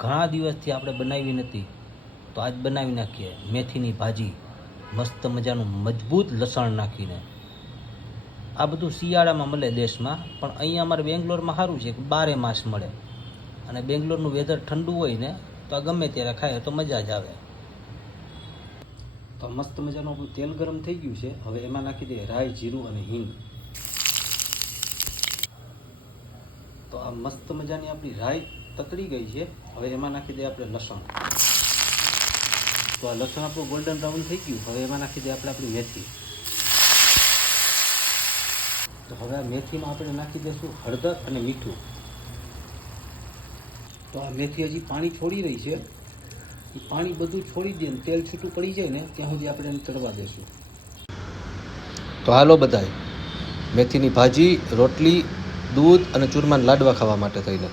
ઘણા દિવસથી આપણે બનાવી નથી, તો આજ બનાવી નાખીએ. મેથીની ભાજી, મસ્ત મજાનું મજબૂત લસણ નાખીને. આ બધું શિયાળામાં મળે દેશમાં, પણ અહીંયા અમારે બેંગ્લોરમાં સારું છે કે બારે માસ મળે. અને બેંગ્લોરનું વેધર ઠંડુ હોય ને, તો આ ગમે ત્યારે ખાય, તો મજા જ આવે. તો મસ્ત મજાનું તેલ ગરમ થઈ ગયું છે. હવે એમાં નાખી દઈએ રાઈ જીરું અને હિંગ. તો આ મસ્ત મજાની આપણી રાઈ તતડી ગઈ છે. હવે એમાં નાખી દઈએ આપણે લસણ. તો આ લસણ આપણું ગોલ્ડન બ્રાઉન થઈ ગયું. હવે એમાં નાખી દઈએ આપણે આપણી મેથી. તો હવે આ મેથીમાં આપણે નાખી દઈશું હળદર અને મીઠું. તો આ મેથી હજી પાણી છોડી રહી છે. એ પાણી બધું છોડી દે ને તેલ છૂટું પડી જાય ને ત્યાં સુધી આપણે એને તળવા દઈશું. તો હાલો બધાય. મેથીની ભાજી, રોટલી દૂધ અને ચૂરમાના લાડવા ખાવા માટે થઈને.